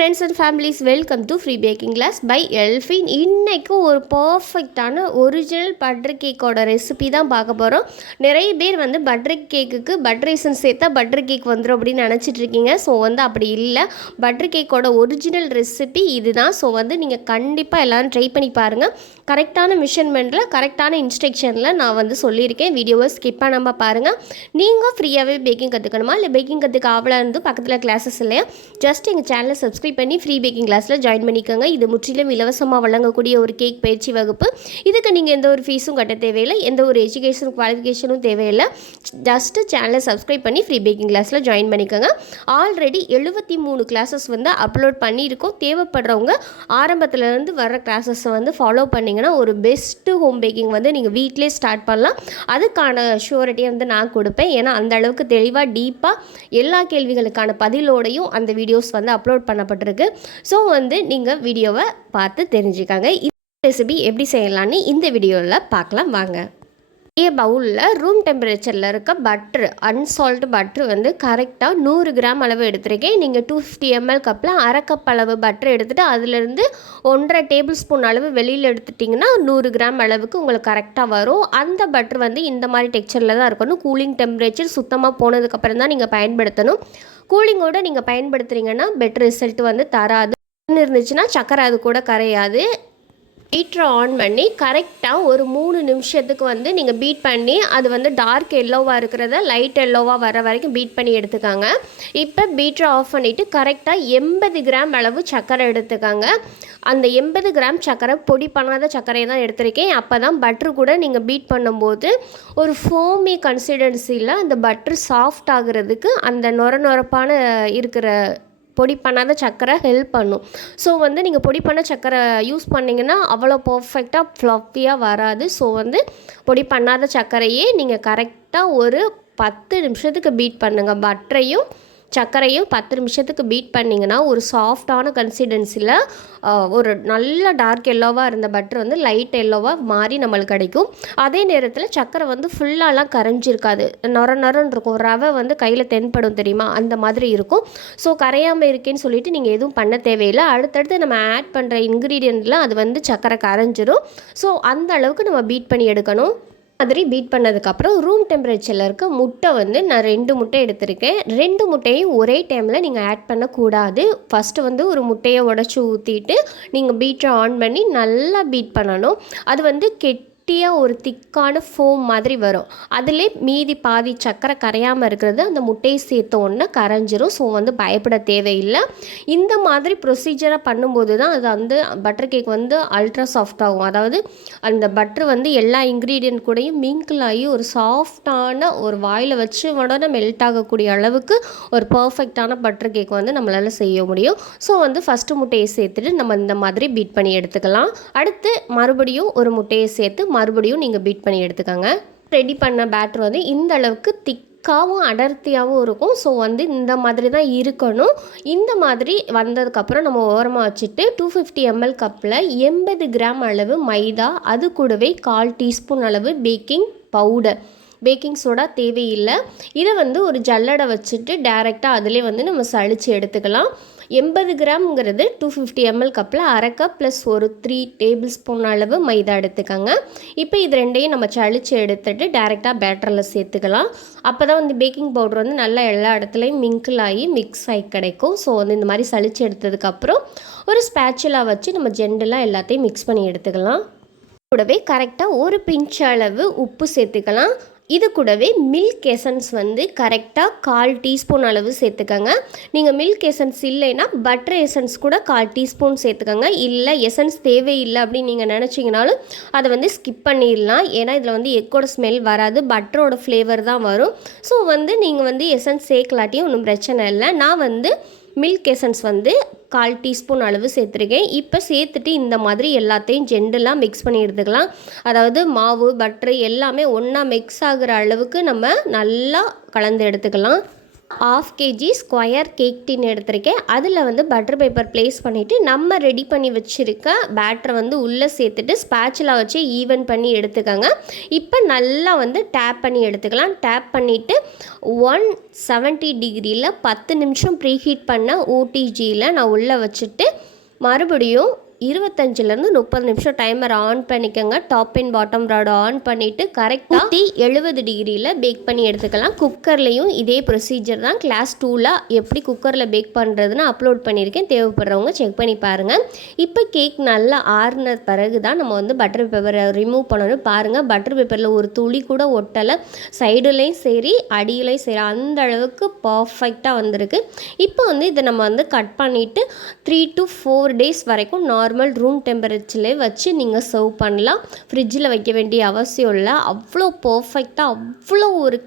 friends and families, welcome to free baking class by Elfin. இன்னைக்கு ஒரு பர்ஃபெக்டான original butter கேக்கோட recipe தான் பார்க்க போகிறோம். நிறைய பேர் வந்து பட்டர் கேக்குக்கு பட்டர் எசன்ஸ் சேர்த்தா பட்டர் கேக் வந்துடும் அப்படின்னு நினச்சிட்டு இருக்கீங்க. ஸோ வந்து அப்படி இல்லை, பட்டர் கேக்கோட ஒரிஜினல் ரெசிபி இதுதான். ஸோ வந்து நீங்கள் கண்டிப்பாக எல்லோரும் ட்ரை பண்ணி பாருங்கள். கரெக்டான மெஷர்மெண்ட்டில் கரெக்டான இன்ஸ்ட்ரக்ஷனில் நான் வந்து சொல்லியிருக்கேன். வீடியோவை ஸ்கிப் பண்ணாமல் பாருங்கள். நீங்கள் ஃப்ரீயாகவே பேக்கிங் கற்றுக்கணுமா, இல்லை பேக்கிங் கற்றுக்க ஆவலாக இருந்து பக்கத்தில் கிளாஸஸ் இல்லையா, ஜஸ்ட் எங்கள் சேனலை சப்ஸ்கிரைப் பண்ணி ஃப்ரீ பேக்கிங் கிளாஸில் ஜாயின் பண்ணிக்கோங்க. இது முற்றிலும் இலவசமாக வழங்கக்கூடிய ஒரு கேக் பயிற்சி வகுப்பு. இதுக்கு நீங்கள் எந்த ஒரு ஃபீஸும் கட்ட தேவையில்லை, எந்த ஒரு எஜுகேஷனும் குவாலிஃபிகேஷனும் தேவையில்லை. ஜஸ்ட்டு சேனலை சப்ஸ்கிரைப் பண்ணி ஃப்ரீ பேக்கிங் கிளாஸில் ஜாயின் பண்ணிக்கோங்க. ஆல்ரெடி 73 கிளாஸஸ் வந்து அப்லோட் பண்ணியிருக்கோம். தேவைப்படுறவங்க ஆரம்பத்துலேருந்து வர கிளாஸஸை வந்து ஃபாலோ பண்ணிங்கன்னா ஒரு பெஸ்ட்டு ஹோம் பேக்கிங் வந்து நீங்கள் வீட்டிலே ஸ்டார்ட் பண்ணலாம். அதுக்கான ஷூரிட்டியை வந்து நான் கொடுப்பேன். ஏன்னா அந்த அளவுக்கு தெளிவாக டீப்பாக எல்லா கேள்விகளுக்கான பதிலோடையும் அந்த வீடியோஸ் வந்து அப்லோட் பண்ணப்பட்டிருக்கு. ஸோ வந்து நீங்கள் வீடியோவை பார்த்து தெரிஞ்சுக்காங்க. இந்த ரெசிபி எப்படி செய்யலான்னு இந்த வீடியோவில் பார்க்கலாம் வாங்க. பவுலில் ரூம் டெம்பரேச்சரில் இருக்க பட்ரு, அன்சால்ட் பட்ரு வந்து கரெக்டாக 100 கிராம் அளவு எடுத்துருக்கேன். நீங்கள் 250 ml கப்பில் அரை கப் அளவு பட்ரு எடுத்துகிட்டு அதுலேருந்து 1.5 டேபிள் ஸ்பூன் அளவு வெளியில் எடுத்துட்டிங்கன்னா 100 கிராம் அளவுக்கு உங்களுக்கு கரெக்டாக வரும். அந்த பட்ரு வந்து இந்த மாதிரி டெக்ஸ்சரில் தான் இருக்கணும். கூலிங் டெம்பரேச்சர் சுத்தமாக போனதுக்கப்புறம் தான் நீங்கள் பயன்படுத்தணும். கூலிங்கோடு நீங்கள் பயன்படுத்துகிறீங்கன்னா பெட்டர் ரிசல்ட் வந்து தராது. இருந்துச்சுன்னா சக்கரை அது கூட கரையாது. ஹீட்டரை ஆன் பண்ணி கரெக்டாக ஒரு 3 நிமிஷத்துக்கு வந்து நீங்கள் பீட் பண்ணி அது வந்து டார்க் எல்லோவாக இருக்கிறத லைட் எல்லோவாக வர வரைக்கும் பீட் பண்ணி எடுத்துக்காங்க. இப்போ பீட்டரை ஆஃப் பண்ணிவிட்டு கரெக்டாக 80 கிராம் அளவு சர்க்கரை எடுத்துக்காங்க. அந்த 80 கிராம் சர்க்கரை பொடி பண்ணாத சர்க்கரையை தான் எடுத்திருக்கேன். அப்போ தான் பட்ரு கூட நீங்கள் பீட் பண்ணும்போது ஒரு ஃபோமி கன்சிஸ்டன்சியில் அந்த பட்ரு சாஃப்ட் ஆகுறதுக்கு அந்த நொரப்பான இருக்கிற பொடி பண்ணாத சர்க்கரை ஹெல்ப் பண்ணும். ஸோ வந்து நீங்கள் பொடி பண்ண சர்க்கரை யூஸ் பண்ணிங்கன்னா அவ்வளோ பர்ஃபெக்டாக ஃப்ளஃபியாக வராது. ஸோ வந்து பொடி பண்ணாத சர்க்கரையே நீங்கள் கரெக்டாக ஒரு 10 நிமிஷத்துக்கு பீட் பண்ணுங்கள். பட்டரையும் சர்க்கரையும் 10 நிமிஷத்துக்கு பீட் பண்ணிங்கன்னா ஒரு சாஃப்டான கன்சிஸ்டன்சியில் ஒரு நல்ல டார்க் எல்லோவாக இருந்த பட்டர் வந்து லைட் எல்லோவாக மாறி நம்மளுக்கு கிடைக்கும். அதே நேரத்தில் சர்க்கரை வந்து ஃபுல்லாலாம் கரைஞ்சிருக்காது, நொரன்னு இருக்கும். ரவை வந்து கையில் தென்படும் தெரியுமா, அந்த மாதிரி இருக்கும். ஸோ கரையாமல் இருக்கேன்னு சொல்லிட்டு நீங்கள் எதுவும் பண்ண தேவையில்லை. அடுத்தடுத்து நம்ம ஆட் பண்ணுற இன்க்ரீடியண்ட்டில் அது வந்து சர்க்கரை கரைஞ்சிரும். ஸோ அந்த அளவுக்கு நம்ம பீட் பண்ணி எடுக்கணும். மாதிரி பீட் பண்ணதுக்கப்புறம் ரூம் டெம்பரேச்சரில் இருக்க முட்டை வந்து நான் 2 முட்டை எடுத்திருக்கேன். 2 முட்டையும் ஒரே டைமில் நீங்கள் ஆட் பண்ணக்கூடாது. ஃபஸ்ட்டு வந்து ஒரு முட்டையை உடச்சி ஊற்றிட்டு நீங்கள் பீட்டரை ஆன் பண்ணி நல்லா பீட் பண்ணணும். அது வந்து ஒரு திக்கான ஃபோம் மாதிரி வரும். அதிலே மீதி பாதி சக்கரை கரையாமல் இருக்கிறது அந்த முட்டையை சேர்த்த உடனே கரைஞ்சிரும். ஸோ வந்து பயப்பட தேவையில்லை. இந்த மாதிரி ப்ரொசீஜராக பண்ணும்போது தான் அது வந்து பட்டர் கேக் வந்து அல்ட்ரா சாஃப்ட் ஆகும். அதாவது அந்த பட்ரு வந்து எல்லா இன்க்ரீடியன்ட் கூடயும் மிங்கிள் ஆகி ஒரு சாஃப்டான ஒரு வாயில் வச்சு உடனே மெல்ட் ஆகக்கூடிய அளவுக்கு ஒரு பர்ஃபெக்டான பட்டர் கேக் வந்து நம்மளால் செய்ய முடியும். ஸோ வந்து ஃபஸ்ட்டு முட்டையை சேர்த்துட்டு நம்ம இந்த மாதிரி பீட் பண்ணி எடுத்துக்கலாம். அடுத்து மறுபடியும் ஒரு முட்டையை சேர்த்து மறுபடியும் நீங்கள் பீட் பண்ணி எடுத்துக்கோங்க. ரெடி பண்ண பேட்டர் வந்து இந்த அளவுக்கு திக்காகவும் அடர்த்தியாகவும் இருக்கும். ஸோ வந்து இந்த மாதிரி தான் இருக்கணும். இந்த மாதிரி வந்ததுக்கப்புறம் நம்ம ஓரமாக வச்சுட்டு 250 ml கப்பில் 80 கிராம் அளவு மைதா, அது கூடவே 1/4 டீஸ்பூன் அளவு பேக்கிங் பவுடர், பேக்கிங் சோடா தேவையில்லை. இதை வந்து ஒரு ஜல்லடை வச்சுட்டு டைரெக்டாக அதிலே வந்து நம்ம சளிச்சு எடுத்துக்கலாம். 80 கிராம்ங்கிறது 250 ml கப்பில் அரை கப் ப்ளஸ் ஒரு 3 டேபிள் ஸ்பூன் அளவு மைதா எடுத்துக்கோங்க. இப்போ இது ரெண்டையும் நம்ம சளிச்சு எடுத்துகிட்டு டைரெக்டாக பேட்டரில் சேர்த்துக்கலாம். அப்போ தான் வந்து பேக்கிங் பவுடர் வந்து நல்லா எல்லா இடத்துலையும் மிங்கிள் ஆகி மிக்ஸ் ஆகி கிடைக்கும். ஸோ வந்து இந்த மாதிரி சளிச்சு எடுத்ததுக்கப்புறம் ஒரு ஸ்பேச்சுலா வச்சு நம்ம ஜென்டலாக எல்லாத்தையும் மிக்ஸ் பண்ணி எடுத்துக்கலாம். கூடவே கரெக்டாக ஒரு பிஞ்ச் அளவு உப்பு சேர்த்துக்கலாம். இது கூடவே மில்க் எசன்ஸ் வந்து கரெக்டாக 1/4 டீஸ்பூன் அளவு சேர்த்துக்கோங்க. நீங்கள் மில்க் எசன்ஸ் இல்லைன்னா பட்டர் எசன்ஸ் கூட 1/4 டீஸ்பூன் சேர்த்துக்கோங்க. இல்லை எசன்ஸ் தேவையில்லை அப்படின்னு நீங்கள் நினச்சிங்கனாலும் அதை வந்து ஸ்கிப் பண்ணிடலாம். ஏன்னா இதில் வந்து எக்கோட ஸ்மெல் வராது, பட்டரோட ஃப்ளேவர் தான் வரும். ஸோ வந்து நீங்கள் வந்து எசன்ஸ் சேர்க்கலாட்டியும் ஒன்றும் பிரச்சனை இல்லை. நான் வந்து மில்க் எசன்ஸ் வந்து 1/4 டீஸ்பூன் அளவு சேர்த்துருக்கேன். இப்போ சேர்த்துட்டு இந்த மாதிரி எல்லாத்தையும் ஜென்டலாக மிக்ஸ் பண்ணி எடுத்துக்கலாம். அதாவது மாவு பட்ரு எல்லாமே ஒன்றா மிக்ஸ் ஆகிற அளவுக்கு நம்ம நல்லா கலந்து எடுத்துக்கலாம். 1/2 kg ஸ்கொயர் கேக் டின் எடுத்திருக்கேன். அதில் வந்து பட்டர் பேப்பர் ப்ளேஸ் பண்ணிவிட்டு நம்ம ரெடி பண்ணி வச்சுருக்க பேட்டரை வந்து உள்ளே சேர்த்துட்டு ஸ்பேச்சுலா வச்சு ஈவன் பண்ணி எடுத்துக்கோங்க. இப்போ நல்லா வந்து டேப் பண்ணி எடுத்துக்கலாம். டேப் பண்ணிவிட்டு 170 டிகிரியில் 10 நிமிஷம் ப்ரீஹீட் பண்ண ஓடிஜியில் நான் உள்ளே வச்சுட்டு மறுபடியும் 25லேருந்து 30 நிமிஷம் டைமர் ஆன் பண்ணிக்கோங்க. Top and bottom rod on பண்ணிவிட்டு கரெக்டாக 70 டிகிரியில் பேக் பண்ணி எடுத்துக்கலாம். குக்கர்லேயும் இதே ப்ரொசீஜர் தான். கிளாஸ் 2ல் எப்படி குக்கரில் பேக் பண்ணுறதுன்னு அப்லோட் பண்ணியிருக்கேன். தேவைப்படுறவங்க செக் பண்ணி பாருங்கள். இப்போ கேக் நல்லா ஆறுன பிறகு தான் நம்ம வந்து பட்டர் பேப்பரை ரிமூவ் பண்ணணும். பாருங்கள், பட்டர் பேப்பரில் ஒரு துளி கூட ஒட்டலை. சைடுலேயும் சரி அடியிலையும் சரி அந்த அளவுக்கு பர்ஃபெக்டாக வந்திருக்கு. இப்போ வந்து இதை நம்ம வந்து கட் பண்ணிவிட்டு 3 to 4 days வரைக்கும் நார்மல் ரூம் டெம்பரேச்சர்லேயே வச்சு நீங்கள் சர்வ் பண்ணலாம். ஃப்ரிட்ஜில் வைக்க வேண்டிய அவசியம் இல்லை. அவ்வளோ பர்ஃபெக்டாக அவ்வளோ ஒரு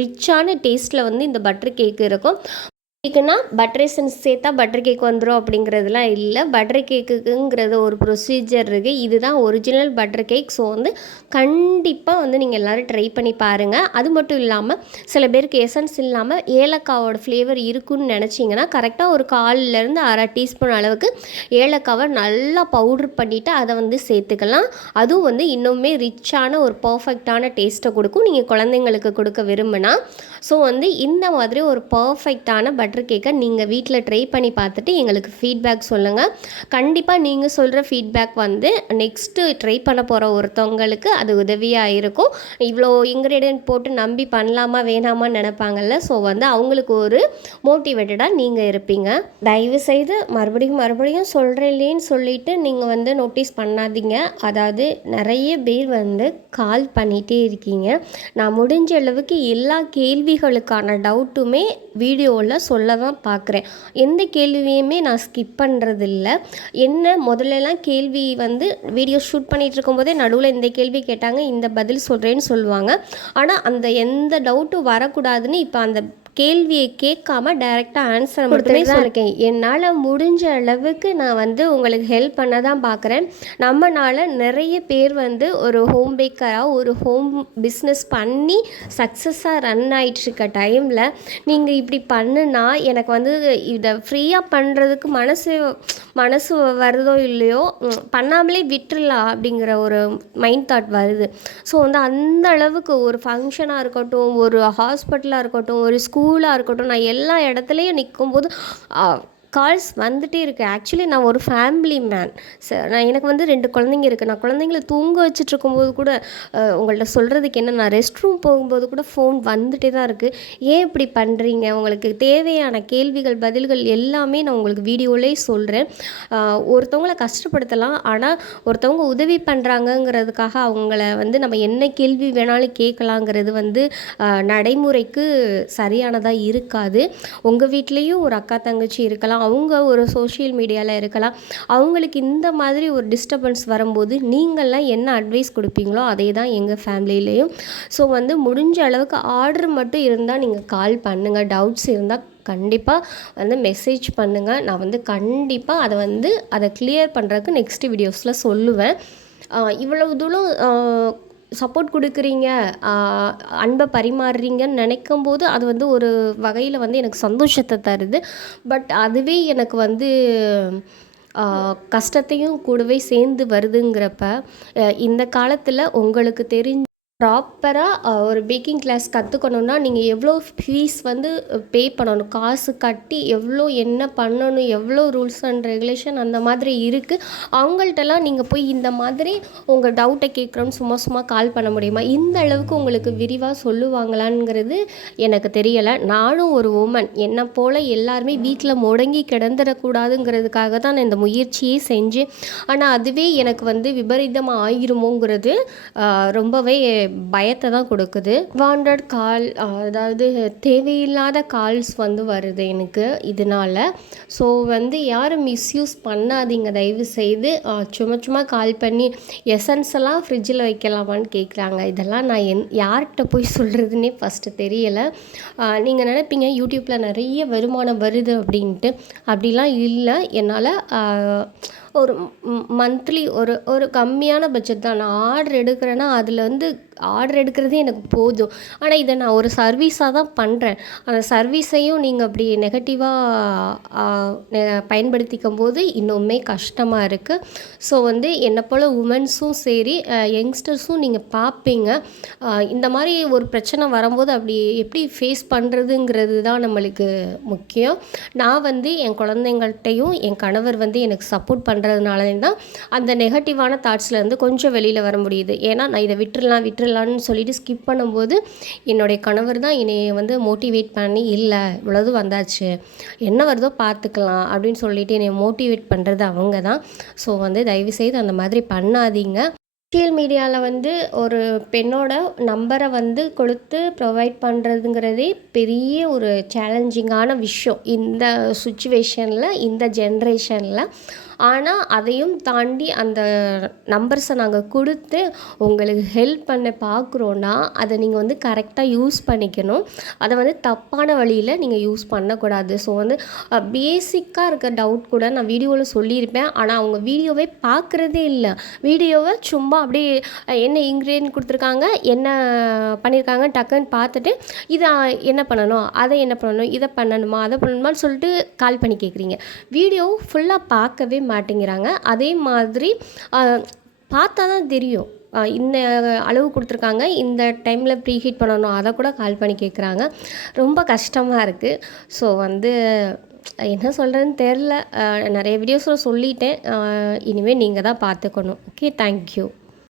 ரிச்சான டேஸ்ட்டில் வந்து இந்த பட்டர் கேக் இருக்கும். கேக்குன்னா பட்டர் எசன்ஸ் சேர்த்தா பட்டர் கேக் வந்துடும் அப்படிங்கிறதுலாம் இல்லை. பட்டர் கேக்குங்கிறது ஒரு ப்ரொசீஜர் இருக்குது. இதுதான் ஒரிஜினல் பட்டர் கேக். ஸோ வந்து கண்டிப்பாக வந்து நீங்கள் எல்லோரும் ட்ரை பண்ணி பாருங்கள். அது மட்டும் இல்லாமல் சில பேருக்கு எசன்ஸ் இல்லாமல் ஏலக்காவோட ஃப்ளேவர் இருக்குன்னு நினச்சிங்கன்னா கரெக்டாக ஒரு 1/4லேருந்து 1/2 டீஸ்பூன் அளவுக்கு ஏலக்காவை நல்லா பவுட்ரு பண்ணிவிட்டு அதை வந்து சேர்த்துக்கலாம். அதுவும் வந்து இன்னுமே ரிச்சான ஒரு பர்ஃபெக்டான டேஸ்ட்டை கொடுக்கும் நீங்கள் குழந்தைங்களுக்கு கொடுக்க விரும்பினா. ஸோ வந்து இந்த மாதிரி ஒரு பர்ஃபெக்டான பட்டர் கேக்கை நீங்கள் வீட்டில் ட்ரை பண்ணி பார்த்துட்டு எங்களுக்கு ஃபீட்பேக் சொல்லுங்கள். கண்டிப்பாக நீங்கள் சொல்கிற ஃபீட்பேக் வந்து நெக்ஸ்ட்டு ட்ரை பண்ண போகிற ஒருத்தவங்களுக்கு அது உதவியாக இருக்கும். இவ்வளோ இன்க்ரீடியன்ட் போட்டு நம்பி பண்ணலாமா வேணாமான்னு நினைப்பாங்கல்ல. ஸோ வந்து அவங்களுக்கு ஒரு மோட்டிவேட்டடாக நீங்கள் இருப்பீங்க. தயவுசெய்து மறுபடியும் சொல்கிறேன்னு சொல்லிவிட்டு நீங்கள் வந்து நோட்டீஸ் பண்ணாதீங்க. அதாவது நிறைய பேர் வந்து கால் பண்ணிகிட்டே இருக்கீங்க. நான் முடிஞ்ச அளவுக்கு எல்லா கேள்விகளுக்கான டவுட்டுமே வீடியோவில் சொல்ல தான் பார்க்குறேன். எந்த கேள்வியுமே நான் ஸ்கிப் பண்ணுறதில்ல. என்ன முதல்லலாம் கேள்வி வந்து வீடியோ ஷூட் பண்ணிகிட்டு இருக்கும்போதே நடுவில் இந்த கேள்வி கேட்டாங்க, இந்த பதில் சொல்கிறேன்னு சொல்லுவாங்க. ஆனால் அந்த எந்த டவுட்டும் வரக்கூடாதுன்னு இப்போ அந்த கேள்வியை கேட்காம டைரெக்டாக ஆன்சர் மட்டுமே தான் இருக்கேன். என்னால் முடிஞ்ச அளவுக்கு நான் வந்து உங்களுக்கு ஹெல்ப் பண்ண தான் பார்க்குறேன். நம்மளால் நிறைய பேர் வந்து ஒரு ஹோம் பேக்கராக ஒரு ஹோம் பிஸ்னஸ் பண்ணி சக்ஸஸாக ரன் ஆகிட்டுருக்க டைமில் நீங்கள் இப்படி பண்ணுனா எனக்கு வந்து இதை ஃப்ரீயாக பண்ணுறதுக்கு மனசு வருதோ இல்லையோ பண்ணாமலே விட்டுடலாம் அப்படிங்கிற ஒரு மைண்ட் தாட் வருது. ஸோ வந்து அந்த அளவுக்கு ஒரு ஃபங்க்ஷனாக இருக்கட்டும், ஒரு ஹாஸ்பிட்டலாக இருக்கட்டும், ஒரு ஸ்கூலாக இருக்கட்டும், நான் எல்லா இடத்துலையும் நிற்கும்போது கால்ஸ் வந்துகிட்டே இருக்குது. ஆக்சுவலி நான் ஒரு ஃபேமிலி மேன். நான் எனக்கு வந்து 2 குழந்தைங்க இருக்குது. நான் குழந்தைங்கள தூங்க வச்சுட்ருக்கும்போது கூட உங்கள்கிட்ட சொல்கிறதுக்கு என்ன, நான் ரெஸ்ட் ரூம் போகும்போது கூட ஃபோன் வந்துகிட்டே தான் இருக்குது. ஏன் இப்படி பண்ணுறீங்க? உங்களுக்கு தேவையான கேள்விகள் பதில்கள் எல்லாமே நான் உங்களுக்கு வீடியோவிலே சொல்கிறேன். ஒருத்தவங்கள கஷ்டப்படுத்தலாம், ஆனால் ஒருத்தவங்க உதவி பண்ணுறாங்கங்கிறதுக்காக அவங்கள வந்து நம்ம என்ன கேள்வி வேணாலும் கேட்கலாங்கிறது வந்து நடைமுறைக்கு சரியானதாக இருக்காது. உங்கள் வீட்லேயும் ஒரு அக்கா தங்கச்சி இருக்கலாம், அவங்க ஒரு சோஷியல் மீடியாவில் இருக்கலாம். அவங்களுக்கு இந்த மாதிரி ஒரு டிஸ்டர்பன்ஸ் வரும்போது நீங்கள்லாம் என்ன அட்வைஸ் கொடுப்பீங்களோ அதே தான் எங்கள் ஃபேமிலியிலையும். ஸோ வந்து முடிஞ்ச அளவுக்கு ஆர்டர் மட்டும் இருந்தால் நீங்கள் கால் பண்ணுங்கள். டவுட்ஸ் இருந்தால் கண்டிப்பாக வந்து மெசேஜ் பண்ணுங்கள். நான் வந்து கண்டிப்பாக அதை கிளியர் பண்ணுறதுக்கு நெக்ஸ்ட் வீடியோஸில் சொல்லுவேன். இவ்வளவு தூரம் சப்போர்ட் கொடுக்குறீங்க, அன்பை பரிமாறுறீங்கன்னு நினைக்கும் போது அது வந்து ஒரு வகையில் வந்து எனக்கு சந்தோஷத்தை தருது. பட் அதுவே எனக்கு வந்து கஷ்டத்தையும் கூடவே சேர்ந்து வருதுங்கிறப்ப இந்த காலத்தில் உங்களுக்கு தெரிஞ்ச ப்ராப்பராக ஒரு பேக்கிங் கிளாஸ் கற்றுக்கணுன்னா நீங்கள் எவ்வளோ ஃபீஸ் வந்து பே பண்ணணும், காசு கட்டி எவ்வளோ என்ன பண்ணணும், எவ்வளோ ரூல்ஸ் அண்ட் ரெகுலேஷன் அந்த மாதிரி இருக்குது. அவங்கள்ட்டலாம் நீங்கள் போய் இந்த மாதிரி உங்கள் டவுட்டை கேட்குறோன்னு சும்மா கால் பண்ண முடியுமா? இந்த அளவுக்கு உங்களுக்கு விரிவாக சொல்லுவாங்களாங்கிறது எனக்கு தெரியலை. நானும் ஒரு உமன், என்னை போல் எல்லாருமே வீட்டில் முடங்கி கிடந்துடக்கூடாதுங்கிறதுக்காக தான் நான் இந்த முயற்சியே செஞ்சேன். ஆனால் அதுவே எனக்கு வந்து விபரீதமாக ஆகிருமோங்கிறது ரொம்பவே பயத்தை தான் கொடுக்குது. வாண்டட் கால், அதாவது தேவையில்லாத கால்ஸ் வந்து வருது எனக்கு இதனால். ஸோ வந்து யாரும் மிஸ்யூஸ் பண்ணாதீங்க தயவு செய்து. சும்மா கால் பண்ணி எசன்ஸ் எல்லாம் ஃப்ரிட்ஜில் வைக்கலாமான்னு கேட்குறாங்க. இதெல்லாம் நான் யார்கிட்ட போய் சொல்கிறதுனே ஃபஸ்ட்டு தெரியலை. நீங்கள் நினைப்பீங்க யூடியூப்பில் நிறைய வருமானம் வருது அப்படின்ட்டு. அப்படிலாம் இல்லை. என்னால் ஒரு மந்த்லி ஒரு கம்மியான பட்ஜெட் தான். நான் ஆர்டர் எடுக்கிறேன்னா அதில் வந்து ஆர்டர் எடுக்கிறதே எனக்கு போதும். ஆனால் இதை நான் ஒரு சர்வீஸாக தான் பண்ணுறேன். அந்த சர்வீஸையும் நீங்கள் அப்படி நெகட்டிவாக பயன்படுத்திக்கும் போது இன்னுமே கஷ்டமாக இருக்குது. ஸோ வந்து என்னை போல் உமன்ஸும் சரி யங்ஸ்டர்ஸும் நீங்கள் பார்ப்பீங்க. இந்த மாதிரி ஒரு பிரச்சனை வரும்போது அப்படி எப்படி ஃபேஸ் பண்ணுறதுங்கிறது தான் நம்மளுக்கு முக்கியம். நான் வந்து என் குழந்தைங்கள்ட்டையும் என் கணவர் வந்து எனக்கு சப்போர்ட் பண்ணுறதுனால தான் அந்த நெகட்டிவான தாட்ஸ்லேருந்து கொஞ்சம் வெளியில் வர முடியுது. ஏன்னா நான் இதை விட்டுறலான்னு சொல்லிட்டு ஸ்கிப் பண்ணும்போது என்னுடைய கணவர் தான் என்னை வந்து மோட்டிவேட் பண்ணி, இல்லை இவ்வளவு வந்தாச்சு, என்ன வருதோ பார்த்துக்கலாம் அப்படின்னு சொல்லிட்டு என்னை மோட்டிவேட் பண்ணுறது அவங்க தான். ஸோ வந்து தயவுசெய்து அந்த மாதிரி பண்ணாதீங்க. சோஷியல் மீடியாவில் வந்து ஒரு பெண்ணோட நம்பரை வந்து கொடுத்து ப்ரொவைட் பண்ணுறதுங்கிறதே பெரிய ஒரு சேலஞ்சிங்கான விஷயம் இந்த சுச்சுவேஷனில், இந்த ஜென்ரேஷனில். ஆனால் அதையும் தாண்டி அந்த நம்பர்ஸை நாங்கள் கொடுத்து உங்களுக்கு ஹெல்ப் பண்ண பார்க்குறோன்னா அதை நீங்கள் வந்து கரெக்டாக யூஸ் பண்ணிக்கணும். அதை வந்து தப்பான வழியில் நீங்கள் யூஸ் பண்ணக்கூடாது. ஸோ வந்து பேசிக்காக இருக்க டவுட் கூட நான் வீடியோவில் சொல்லியிருப்பேன். ஆனால் அவங்க வீடியோவே பார்க்குறதே இல்லை. வீடியோவை சும்மா அப்படியே என்ன இன்க்ரீடியன்ட் கொடுத்துருக்காங்க, என்ன பண்ணியிருக்காங்க டக்குன்னு பார்த்துட்டு இதை என்ன பண்ணணும், அதை என்ன பண்ணணும், இதை பண்ணணுமா, அதை பண்ணணுமான்னு சொல்லிட்டு கால் பண்ணி கேட்குறீங்க. வீடியோ ஃபுல்லாக பார்க்கவே மாட்டேங்கிறாங்க. அதே மாதிரி பார்த்தா தான் தெரியும் இந்த அளவு கொடுத்துருக்காங்க, இந்த டைமில் ப்ரீஹீட் பண்ணணும், அதை கூட கால் பண்ணி கேட்குறாங்க. ரொம்ப கஷ்டமாக இருக்குது. ஸோ வந்து என்ன சொல்கிறதுன்னு தெரில. நிறைய வீடியோஸில் சொல்லிட்டேன். இனிமேல் நீங்கள் தான் பார்த்துக்கணும். Okay, thank you.